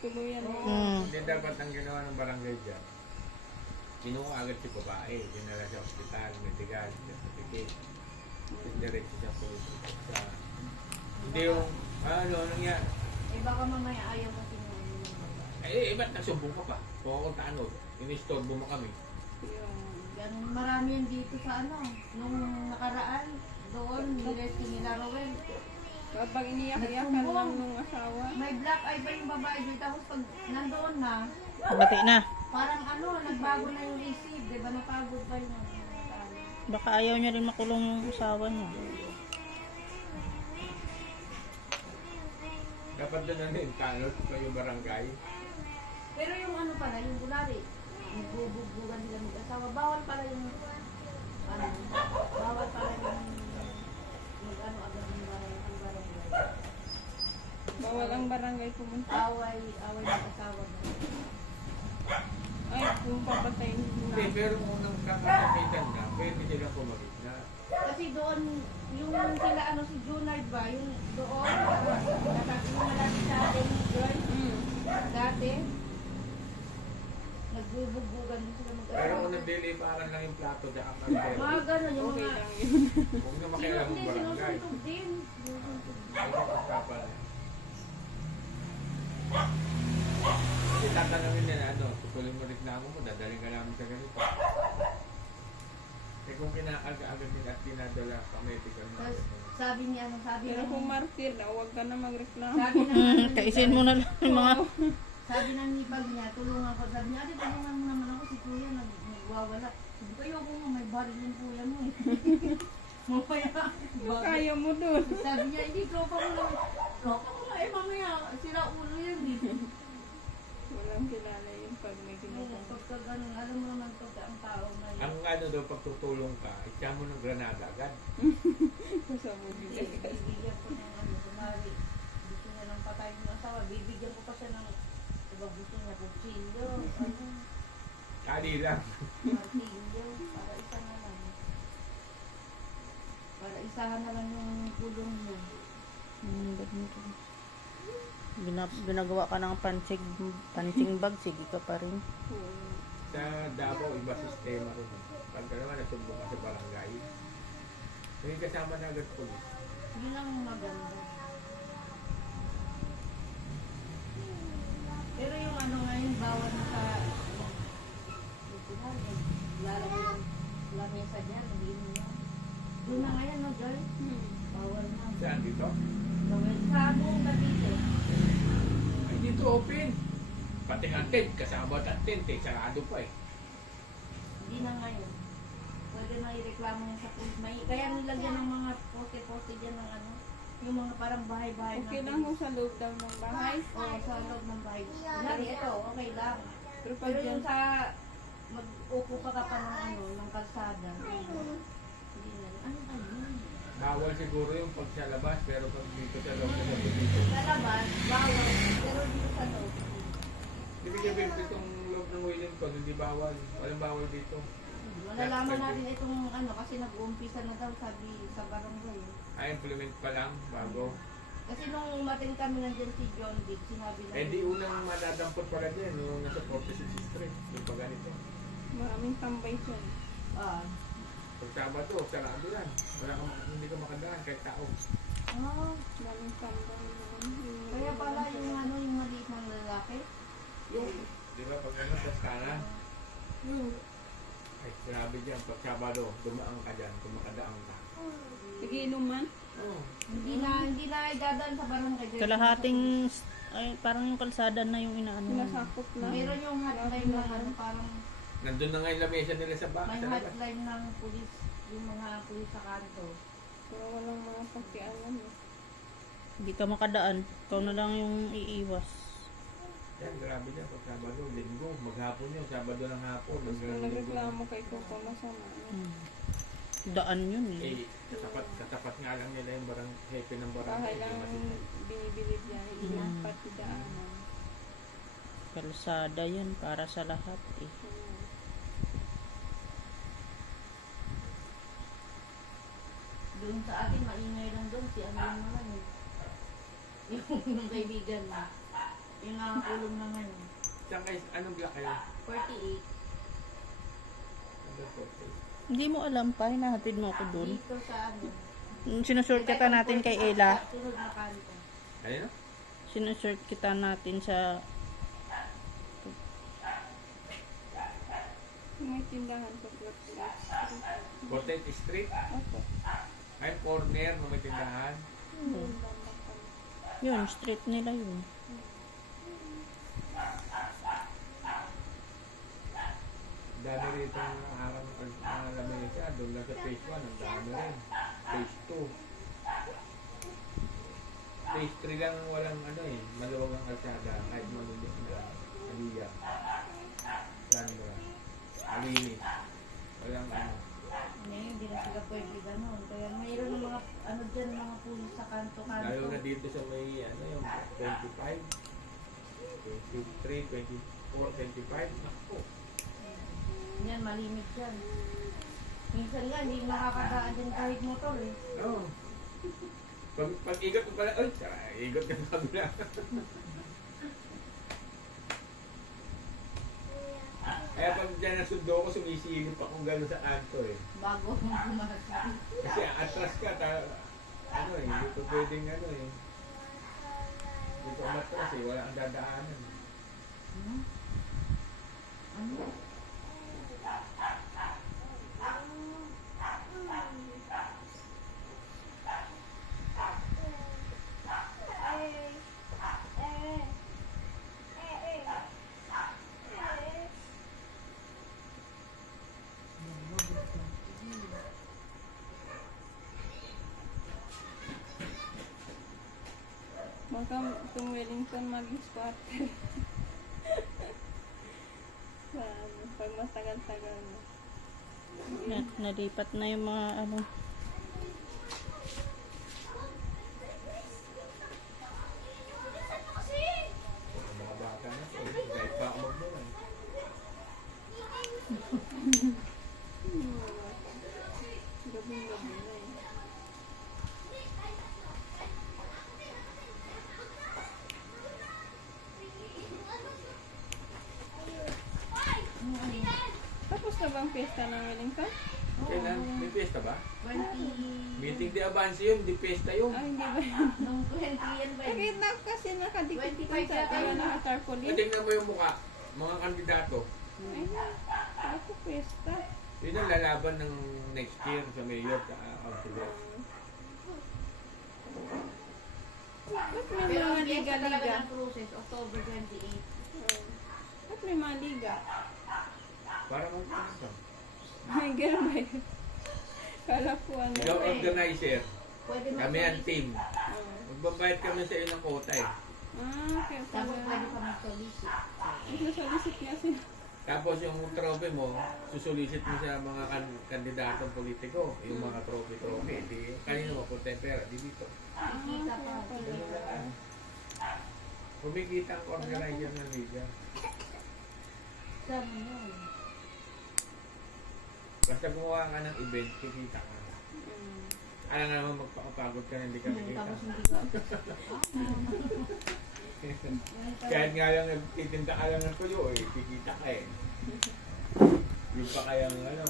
tuluyan. Hindi dapat ang ginawa ng barangay dyan. Kinuha agad si babae, dinala sa ospital, medical, certificate. Diretso siya po sa... Hindi yung... anong yan? Eh baka mamaya ayaw mo sinuha ng babae. Ba't nasumbong ka pa? Pumunta inistorbo mo kami. Ganun, marami yan dito sa ano, nung nakaraan, doon, nirescue nila Rowel. Kapag iniyak-iyakan lang nung asawa. May black eye pa yung babae dito, tapos pag nandoon na, Bati na. parang ano, nagbago na yung isip, di ba napagod pa yung Baka ayaw niya rin makulong yung asawa niya. Dapat doon na yung kanot sa yung barangay. Pero yung ano pala, yung bulari, nagbubugbugan nila mag-asawa, bawal pala yung, ano, bawal pala yung, mag-ano agad yung barangay. Bawal ang barangay pumunta. Away mag-asawa. Ay, kung papatayin Hindi, na. pero unang kakakapitan na, pwede silang pumagit na. Kasi doon, yung sila ano si Junard ba, yung doon, nakakita mo malapit sa atin, Joy, dati, nagbubugbugan din sila Pero mag-asawa. kung nagdeliparan lang yung plato, tsaka kambero, Mga gano'n, yung Okay mga, lang yun. huwag na makialam ang barangay. sinusuntog din. Sinusuntog din. Hindi ka pagkapal. Kasi tatanungin nila, tutuloy mo reklamo mo, dadaling ka namin sa ganito. Eh kung kinakaga-agad nila at dinadala pa medical na. Tapos, sabi niya, sabi Pero ng, kung martir na, huwag ka na magreklamo. sabi ng, ano, Kaisin mo na lang yung mga... sabi ng nipag niya, tulungan ko. Sabi niya, ate, tulungan mo naman ako, si kuya nagwawala. Sabi ko, ayoko nga, may baril yung kuya mo eh. Mamaya, Kaya mo dun. sabi niya, hindi, tropa mo lang. Tropa ko nga eh, mamaya, sila ulo yan eh. Walang kilala yun pag may Oo, ginagawa. pagka ganun, alam mo naman pagka ang tao na yun. Ang daw, pag tutulong ka, itya mo ng granada agad. Sa movie. Bibigyan ko ng ano, kumari, gusto niya ng patay ng asawa, bibigyan ko pa siya ng, diba gusto niya kutsilyo, ano, Kali lang. martilyo, para isa na lang. Para isahan na lang yung tulong niya. ganito. Ginagawa ka ng punching bag, sige ka pa rin. Sa Davao, iba sistema rin. Pag naman nasumbong ka sa barangay, may kasama na agad po. Yun ang maganda. Pero yung ano ngayon, bawal na sa lalagay ng lamesa dyan, hindi mo yan. Doon na ngayon, no, Joy? Bawal na. Saan dito? Bawal sa buong Cavite. Ay, dito open. Pati ang tent, kasama ang tent, sarado pa eh. Hindi na ngayon. Pwede na ireklamo niya sa pulis. Kaya nilagyan ng mga poste-poste dyan ng ano, yung mga parang bahay-bahay. Okay lang kung sa loob daw ng bahay. Oo, sa loob ng bahay. Lagi ito, okay lang. Pero pag Pero dyan, yung sa mag-upo ka pa ng ano, ng kalsada. Hindi na. Ano ba yun? Bawal siguro yung pag sa labas, pero pag dito sa loob na dito. Sa labas, bawal. Pero dito sa loob. Ibig sabihin itong loob ng Wellington, hindi bawal. Walang bawal dito. Malalaman natin itong ano, kasi nag-uumpisa na daw sabi sa barangay. Implement pa lang, bago. Kasi nung umating kami nandiyan si John Dick, sinabi na. Eh di unang madadampot pala dyan, nung nasa 46th Street, yung pag ganito. maraming tambay dyan. Ah. Pag Sabado, sarado yan. Hindi ka makadaan kahit tao. Ah. Maraming tambay doon. Kaya pala yung ano, yung maliit ng lalaki. Yung, di ba pag ano, sa kanan, ay grabe dyan, pag Sabado, dumaan ka dyan, kung makadaan ka. Nagiinuman? Oo. Hindi na idadaan sa barangay. Kalahating, ay, parang yung kalsada na yung inaano. Sinasakop na. Meron yung hotline ng ano, parang Nandun na nga yung lamesa nila sa may sa labas. hotline ng pulis, yung mga pulis sa kanto. Pero walang mga pakialam eh. Hindi ka makadaan. Ikaw na lang yung iiwas. Yan, grabe dyan, pag Sabado, Linggo, maghapon yun, Sabado ng hapon. Tapos hanggang kung Linggo. nagreklamo kay Coco, masama. Daan yun eh. Katapat nga lang nila yung barang hepe ng barangay. Bahay hindi lang masita. binibili niya. Inapat daanan. Kalsada yun para sa lahat eh. Doon sa atin, maingay lang doon. Si ano naman eh. Yung kaibigan na. Yung nakakulong na ngayon. Saan kayo, anong block kayo? 48. Number 48. Hindi mo alam pa, hinahatid mo ako dun. Dito sa ano. Sinushortcutan natin kay Ella. Sunod na kanto. Ayun na? Sinushortcutan natin sa... May tindahan po. 48th Street? Opo. Ay, corner na may tindahan. Doon lang kami. Yun, street nila yun. Dami rito ng araw ng mga lamesa. Doon lang sa phase 1, ang dami rin. Phase 2. Phase 3 lang walang ano eh, maluwag ang kalsada kahit maluwag na Aliyah. Sandra. Alinis. Walang ano. Ngayon, hindi na sila pwede gano'n. Kaya mayroon ng mga, ano dyan, mga pulis sa kanto-kanto. Lalo na dito sa may ano yung 25, 23, 24, 25. Naku. Yan, malimit dyan. Minsan nga, hindi makakadaan dyan kahit motor eh. Oo. Pag igot ko pala, ay, igot ka sa kabila. Kaya pag dyan nasundo ko, sumisilip akong gano'n sa kanto eh. Bago mong pumasok. Kasi atras ka, ano eh, hindi ko pwedeng ano eh. Hindi ko umatras eh, wala kang dadaanan. Ano? Ano? Baka itong Wellington maging squatter. Sa ano, pag matagal-tagal na. Nalipat na yung mga ano. Mga bata na to, kahit pa ako magmulay. Gabi-gabi na eh. Tapos na bang pesta ng Wellington? Kailan? May pesta ba? 20... Meeting de avance yun, di pesta yun. Ah, hindi ba yun? Nung 20 yan ba yun? Nakita ko kasi nakadikit 25 sa yata kaya yun. naka-tarpaulin. Tingnan mo yung mukha, mga kandidato. Ay, ako pesta. Yun ang lalaban ng next year sa mayor sa councilor. Ba't may Pero mga ang fiesta talaga liga-liga? ng cruises, October 28. Ba't may mga liga? Para magpasta. Ay, ganun ba yun? Kala ko ano. Ikaw organizer, Pwede mo kami ang team. Ah, Magbabayad kami sa iyo ng quota eh. okay. Tapos pwede Pala. ka mag-solicit. Nasolicit nga sila. Tapos yung trophy mo, susulisit mo sa mga kandidatong politiko. Yung mga trophy. Di, kanino mapunta yung pera? Di dito. Kikita pa. Ganun lang. Kumikita ang organizer ng liga. Saan yun? Basta gumawa ka ng event, kikita ka. Alam nga naman magpakapagod ka na hindi ka kikita. Tapos hindi ka. Kahit nga lang nagtitinda ka lang ng tuyo eh, kikita ka eh. Yung pa kayang ano.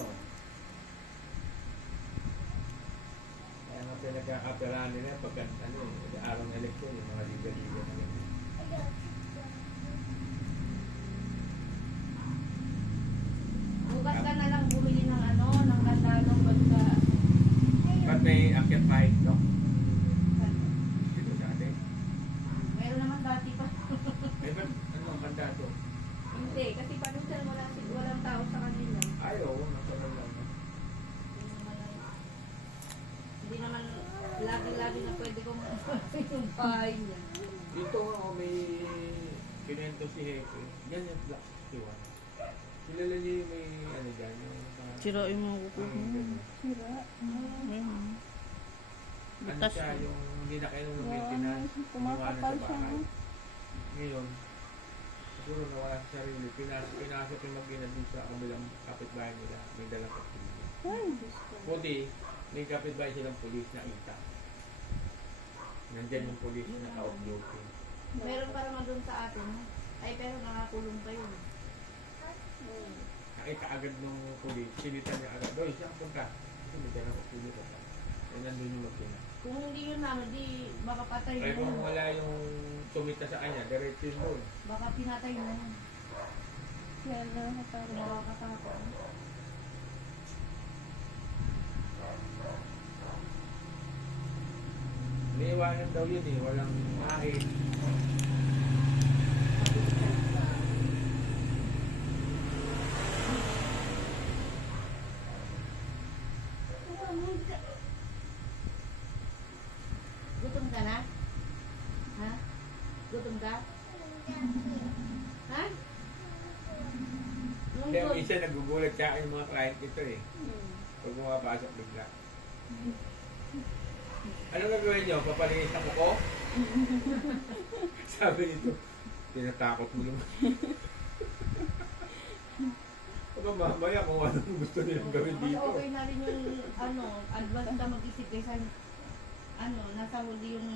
Kaya nga pinagkakaperahan nila pagka ano, araw ng eleksyon, yung mga liga-liga na ganyan. Bukas ka na lang bumili ng ano, ng kandalong basta. Ba't may akyat bike, no? Dito sa atin. Meron naman dati pa. Eh, ba't ano ang kandato? Hindi, kasi panusan walang tao sa kanila. Ay, oo, nasa lang. Hindi naman lagi-lagi na pwede kong yung bahay niya. Dito nga, oh, may kinento si Hepe. Yan yung Black 61. Kilala niyo yung may ano dyan, yung mga... Sira yung mga kuko. Sira. Ayun. Ano Butas siya, yun. yung hindi na kayo ng Oo, maintenance, kumakapal sa siya. bahay. No? Ngayon, siguro nawala sa sarili, pinasok yung mag-ina dun sa kabilang kapitbahay nila, may dalang kapitbahay. Ay, Diyos ko. Buti, may kapitbahay silang pulis na kita. Nandyan yung pulis na out-duty. Meron pa naman doon sa atin. Ay, pero nakakulong pa yun. Nakita agad nung pulis, sinitan niya agad. Doy, siya punta. Kasi may dala ko pulis ko pa. Eh, nandun yung magkina. Kung hindi yun naman, di makapatay Kaya na kung yun. wala yung sumita sa kanya, diretso yun doon. Baka pinatay na yun. Kaya nakakatakot. Nakakatakot. Iniiwanan daw yun eh, walang mahit. Gutom ka na? Ha? Gutom ka? Ha? Kaya minsan nagugulat sa akin yung mga client ito eh. Pag bumapasok bigla. Ano gagawin nyo? Papalinis ang kuko? Sabi nito, tinatakot mo naman. Baka mamaya kung anong gusto nilang gawin Mas dito. okay na rin yung advance ka mag-isip kaysa nasa huli yung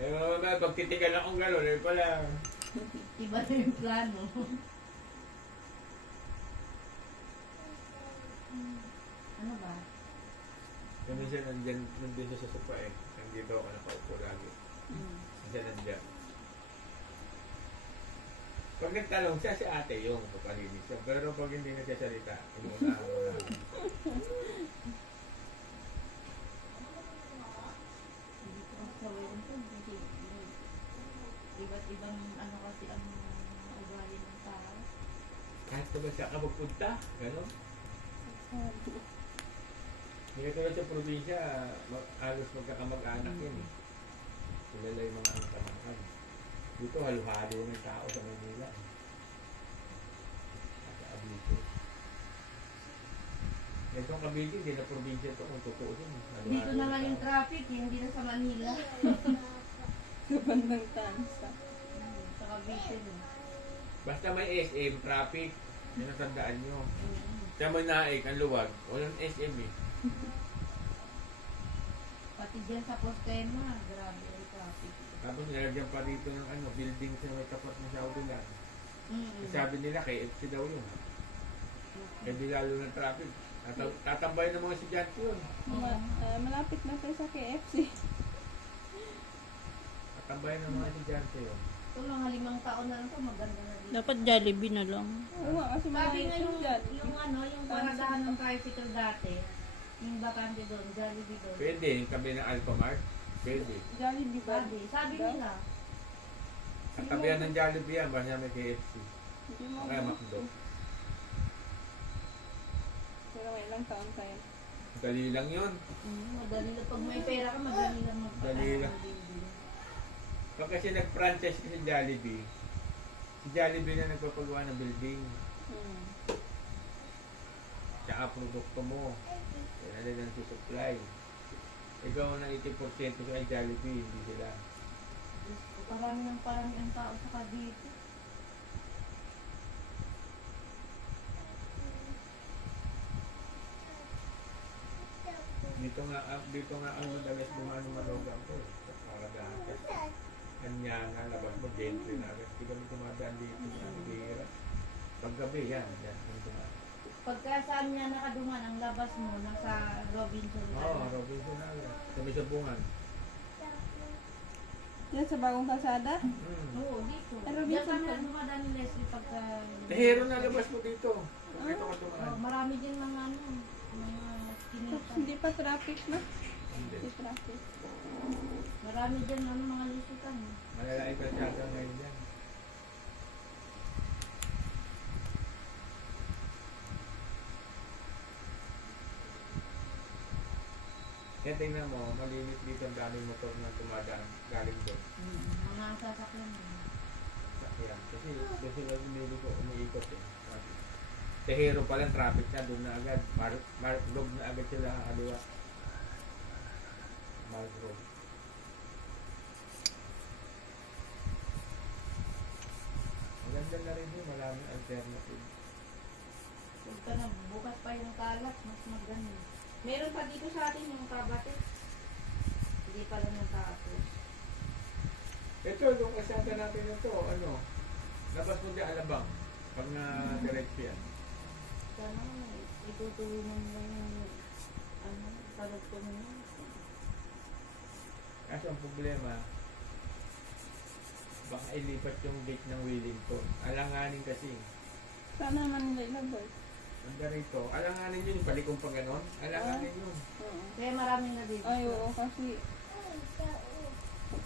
Eh mamaya pag titigan akong gano'n, eh pala. iba na yung plano. Ano ba? Kaya minsan nandun siya sa sofa eh. Nandito ako nakaupo lagi. Minsan nandyan. Pag nagtanong siya, si ate yung papalinis siya. Pero pag hindi nagsasalita, muna. Hindi ko gawin ito. Iba't ibang kasi ang ugali ng tao. Kahit na ba siya ka magpunta? Ganon. Hindi ka tulad sa probinsya, halos magkakamag-anak yun eh. Kilala yung mga anak-anakan. Dito halo-halo ng tao sa Manila. At sa Abito. Itong Cavite, hindi na probinsya to kung totoo din. Dito na nga yung traffic, hindi na sa Manila. Sa bandang tansa. Sa Cavite. No? Basta may SM, traffic, yun ang tandaan nyo. Sa may naik, ang luwag, walang SM eh. Pati dyan sa Postema, grabe yung traffic. Tapos nilagyan pa dito ng building sa may tapat ng Saudi lang. Sabi nila, KFC daw yun. Eh di lalo ng traffic. Tatambayan ng mga estudyante yun. Malapit na tayo sa KFC. Tatambayan ng mga estudyante yun. Ito mga 5 taon na lang ito, maganda na dito. Dapat Jollibee na lang. Oo nga, kasi Sabi malayo nga yung dyan. paradahan ng tricycle dati, yung bakante doon, Jollibee doon. Pwede, yung tabi ng Alphamart. Pwede. Jollibee ba? Sabi nila, At tabihan ng Jollibee yan, basta may KFC. Hindi mo. Kaya McDo. Pero may ilang taon tayo. Dali lang yun. madali na pag may pera ka, madali lang magpatayo. Dali lang. Pag kasi nag-franchise kasi Jollibee, si Jollibee na nagpapagawa ng building. Tsaka produkto mo. Kaya na lang supply. Ikaw na 80% sa Jollibee, hindi sila. Parami ang tao sa dito. Dito nga ang madalas bumano malugang ko. Sa paradahan kasi. Kanya nga, labas mo, gentry na agad. Hindi kami tumadaan dito sa Bihira. Paggabi, yan. Yung dumaan. Pagka saan niya nakaduman ang labas mo, nasa Robinson. Oo, Robinson na agad. Sabi sa bungan. Yan sa bagong kalsada? Oo, dito. Pero Diyan minsan ka na pa- dumadaan ni Leslie pagka... Tahero na labas mo dito. Ito ka dumaan. marami din mga mga kinita. Hindi pa traffic na. Hindi. Hindi traffic. Marami din mga lusutan. Malalaking kalsada ngayon dyan. Kaya tingnan mo, malinis dito ang daming motor na tumadaan galing doon. Mga sasakyan. Sakyan. Kasi doon sila umiikot eh. Tahero pa lang, traffic na doon na agad. Mark Road na agad sila kaliwa. Mark Road. Maganda na rin yun, maraming alternative. Punta na, bukas pa yung kalat, mas maganda. Meron pa dito sa atin yung kabate. Hindi pa lang natapos. Ito, yung kasada natin ito, ano, labas mo dyan alabang. Pag na-diretso yan. Sana nga, itutulungan mo yung ano, salad ko mo. Kaso ang problema, baka ilipat yung gate ng Wellington. Alanganin kasi. Saan naman nila ilagay? Handa rito. Alanganin yun, yung palikong pa ganon. Alanganin yun. Oo. Kaya maraming na dito. Ay, oo, kasi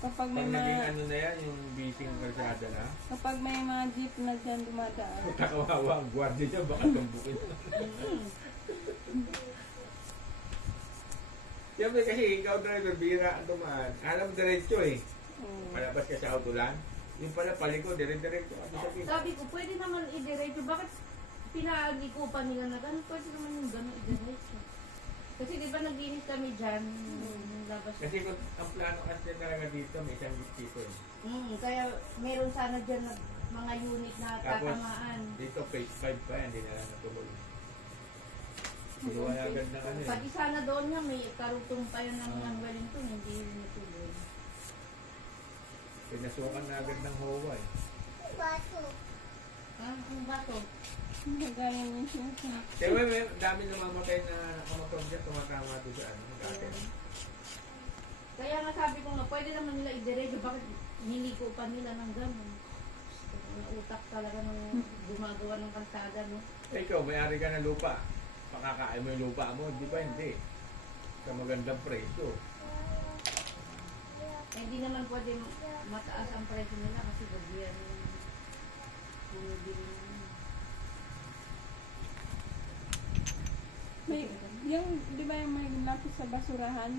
kapag may Pag naging mga, ano na yan, yung bising kalsada na, kapag may mga jeep na dyan dumadaan. kakawawa ang gwardiya niya, baka tumbukin. Siyempre kasi ikaw driver, bira ang dumaan. Alam diretso eh. Oo. Palabas ka sa autolan. Yung pala paliko, dire-diretso. Ano sabihin? Sabi ko, pwede naman i-diretso. Bakit pinag-ikupan nila na gano'n? Pwede naman yung gano'n i-diretso. Kasi di ba naglinis kami dyan, yung labas. Kasi kung ang plano kasi talaga dito, may isang gate dito eh. Kaya meron sana dyan na mga unit na Tapos, tatamaan. dito phase 5 pa yan, hindi na lang natuloy. Liwanagan na ano Pati eh. sana doon nga, may karutong pa yun ng Wellington, hindi yun natuloy. Pinasukan na agad ng HOA eh. Ang bato. Ganyan yung sinasabi. Kaya may dami namamatay na nakamotor dyan, tumatama doon sa ano, dati. Kaya nga sabi ko nga, pwede naman nila i-diretso. Bakit niliko pa nila ng gano'n? Ang utak talaga ng gumagawa ng kalsada, no? Eh, ikaw, may-ari ka ng lupa. Pakakain mo yung lupa mo, di ba hindi? Sa magandang presyo. Eh, hindi naman pwede mataas ang presyo nila kasi gobyerno yung bumibili nila. May, yung, di ba yung may lapis sa basurahan,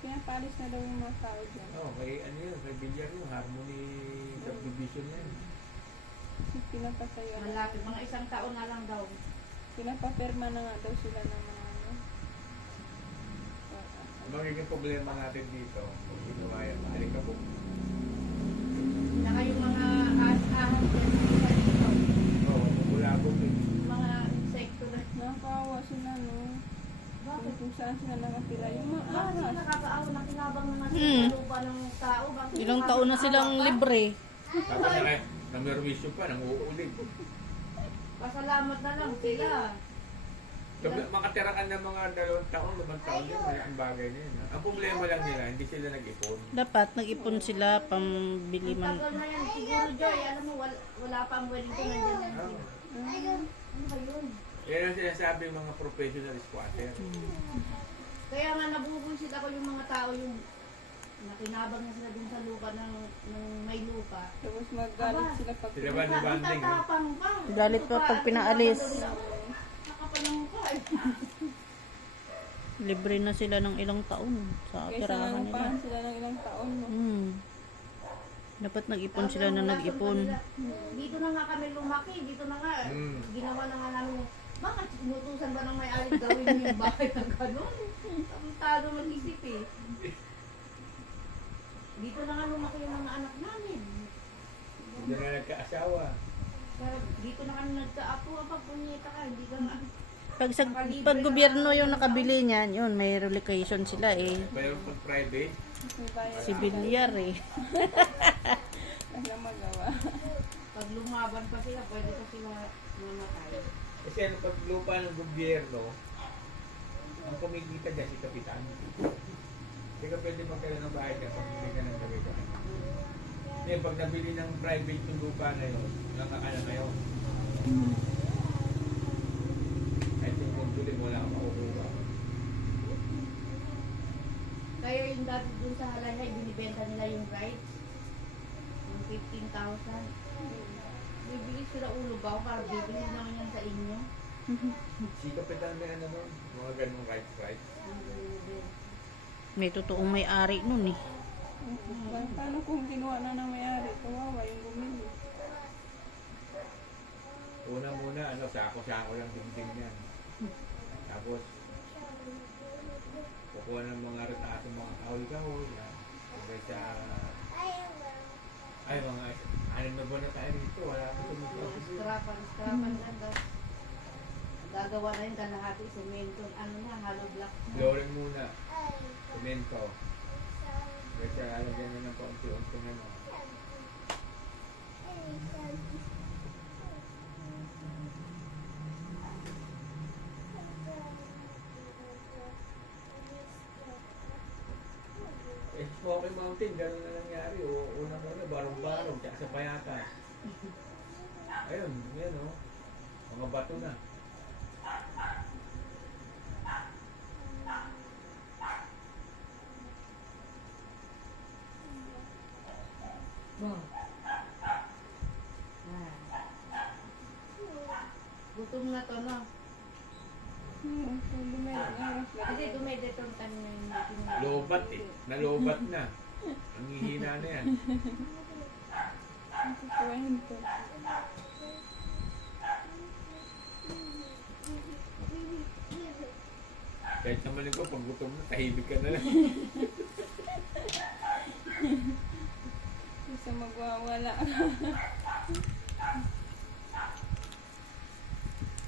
pinapalis na daw yung mga tao dyan. Oo, may ano yun, may bilyar yun, Harmony Subdivision yan. Kasi pinapasaya na. Malapit, mga isang taon na lang daw. Pinapapirma na nga daw sila ng mga ano. Ang magiging problema natin dito, kung ginawa yan, alikabok. Saka yung mga ahas dyan sa dito. Oo, bulabog eh. Mga insekto na. Nakakawa sila, no? Bakit? Kung saan sila nakatira. Yung mga Bakit sila ahas. nakakaawa na kinabang naman Hmm. sa lupa ng tao? Bakit Ilang taon na silang nakakaawa pa? libre. Tapos na merwisyo pa, nang uulit. Pasalamat na lang sila. Makatira ka ng mga 2 taon, 5 taon yun, malaking bagay na yun. Ang problema lang nila, hindi sila nag-ipon. Dapat nag-ipon sila pambili Ang man. tagal na yan. Siguro, Joy, alam mo, wala pa ang Wellington nandiyan yan. Oo. Ano ba yun? Yan ang sinasabi ng mga professional squatter. Kaya nga nabubuisit ako yung mga tao yung nakinabang na sila dun sa lupa ng may lupa. Tapos magalit Aba. sila pag Sila ba ni Banding? no? Tatapang pa. Galit pa pag pinaalis. Nakapanangka eh. Libre na sila ng ilang taon sa kaysa tirahan nila. nangupahan sila ng ilang taon, no? Dapat nag-ipon sila na nag-ipon. Dito na nga kami lumaki, dito na nga. Ginawa na nga namin, bakit inutusan ba ng may-ari gawin mo yung bahay na gano'n? Tado mag-isip eh. Dito na nga lumaki yung mga anak namin. Hindi na nagkaasawa. Kaya dito na kami nagkaapo, pag punyeta ka, hindi ka nga. Pag gobyerno yung nakabili niyan, yun, may relocation sila eh. Pero pag private, May bayad. Si Bilyar eh. Wala magawa. Pag lumaban pa sila, pwede pa sila mamatay. kasi ano pag lupa ng gobyerno, ang kumikita dyan si Kapitan. Hindi ka pwede magkaroon ng bahay dyan pag hindi ka nang gawin ka. Ngayon, pag nabili ng private yung lupa na yun, nakakala na yun. Kahit yung kundulin, wala kang makukuha. Kaya yung dati dun sa Halayhay, binibenta nila yung rights. Yung 15,000. Bibili sila ulo ba? Para bibili naman yan sa inyo. Si Kapitan may ano nun, mga ganong rights. May totoong may-ari nun eh. Paano kung kinuha na ng may-ari? Kawawa yung bumili. Una-muna, ano, sako-sako lang dingding yan. Tapos, kukuha ng mga retasong mga kahoy-kahoy. Hanggang sa, ay, mga 6 na buwan na tayo rito. Wala ko tumutulog. Scrapan na daw. Gagawa na yung kalahati, semento, ano na, hollow block na. Flooring muna. Semento. Kasi alagyan na ng paunti-unti na no. Eh, Smoky Mountain, gano'n na nangyari. Unang-una, barong-barong, tsaka sa payatas. Ayun, yan o. Mga bato na. Wow. Gutom na to, no? Hindi may oras Kasi lang. dumedetong kanya yung Lobat eh. Nalobat na. Ang hihina na yan. Ang kukwento. Kahit sa maling ko, pag gutom na, tahimik ka na lang. Isa magwawala.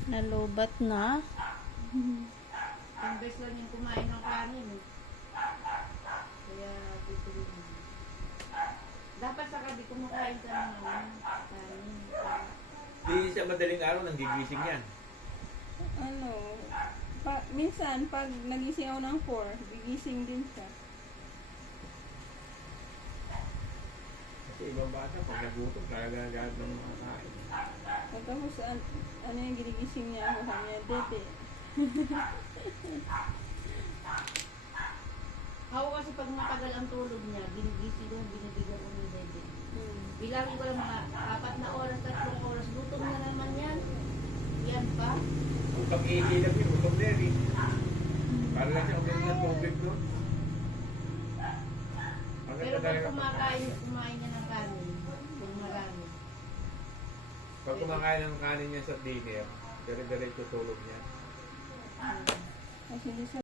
Nalubat na. Imbes lang yung kumain ng kanin. Kaya gutom na. Dapat saka di kumakain ka ng kanin. Di sa madaling araw, nanggigising yan. Ano, minsan, pag nagising ako ng 4, gigising din siya. Kasi ibang bata, pag nagutom, talaga nagagawin ng mga kain. At tapos, ano yung ginigising niya ako, sabi niya, Dede. Ako kasi pag matagal ang tulog niya, ginigising ko, binibigyan ko ni Dede. Bilangin ko lang mga 4 na oras, 3 oras, gutom na naman yan. Yan pa. Kung pag-iiti lang yun, gutom na yan eh. Para lang siya uminom ng tubig doon. Pero pag kumain niya ng kanin, kung marami. Pag kumakain ng kanin niya sa dinner, dire-diretso tulog niya. Kasi hindi siya